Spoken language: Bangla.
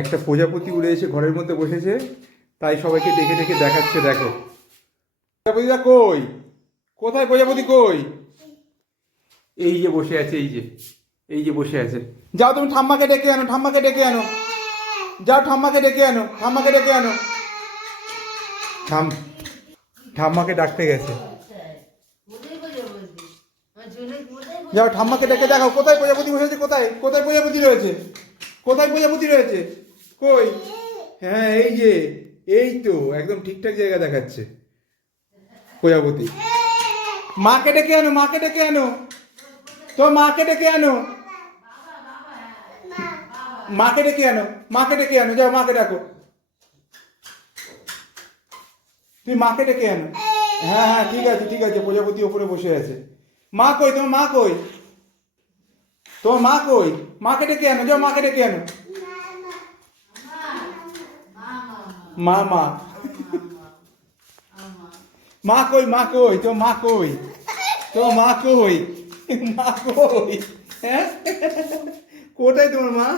একটা প্রজাপতি উড়ে এসে ঘরের মধ্যে বসেছে, তাই সবাইকে ডেকে ডেকে দেখাচ্ছে। দেখো প্রজাপতিটা কই, কোথায় প্রজাপতি কই? এই যে বসে আছে, এই যে বসে আছে। যাও তুমি ঠাম্মাকে ডেকে আনো, ঠাম্মাকে ডেকে আনো, যাও ঠাম্মাকে ডেকে আনো, ঠাম্মাকে ডেকে আনো। ঠাম্মাকে ডাকতে গেছে। যাও ঠাম্মাকে ডেকে দেখাও, কোথায় প্রজাপতি বসেছে, কোথায় কোথায় প্রজাপতি রয়েছে, কোথায় প্রজাপতি রয়েছে, কই? হ্যাঁ এই যে, এই তো একদম ঠিকঠাক জায়গা দেখাচ্ছে প্রজাপতি। মাকে ডেকে আনো, মাকে ডেকে আনো, তো মাকে ডেকে আনো, মাকে ডেকে আনো, মাকে ডেকে আনো, যাও মাকে ডাকো, তুই মাকে ডেকে আনো। হ্যাঁ হ্যাঁ ঠিক আছে ঠিক আছে, প্রজাপতি ওপরে বসে আছে। মা কই, তোমার মা কই, তোমার মা কই? মাকে ডেকে আনো, যাও মাকে ডেকে আনো। মা মা মা কই, মা কই, তোমার মা কই, তোমার মা কই, মা কই? হ্যাঁ কোথায় তোমার মা?